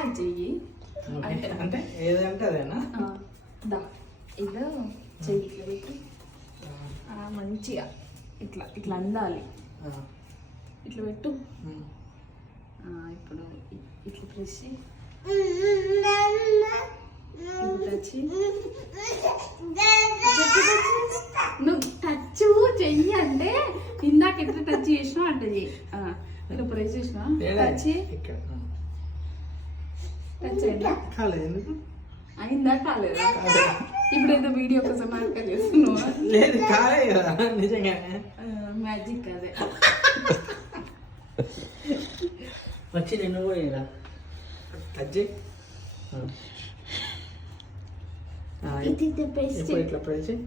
అది చెయ్యి. అంటే ఏదంటే అదేనా? దా ఇదో చెయ్యి ఇట్లా పెట్టు. మంచిగా ఇట్లా ఇట్లా అందాలి. ఇట్లా పెట్టు. ఇప్పుడు ఇట్లా ప్రెస్ చేయి. నువ్వు టచ్ చెయ్యి అంటే ఇందాక ఎట్లా టచ్ చేసినావు అంటే చెయ్యి. ఇట్లా ప్రెస్ చేసినా టచ్ టచ్ అయిందా? అయిందా కాలేదా? ఇప్పుడు ఏదో వీడియో కోసం మార్కెట్ చేస్తున్నావా? లేదు కాలే కదా నిజంగానే. మ్యాజిక్ అదే వచ్చి నేను కూడా టచ్ చేయి. ఇప్పుడు ఇట్లా ప్రెస్ చేయి.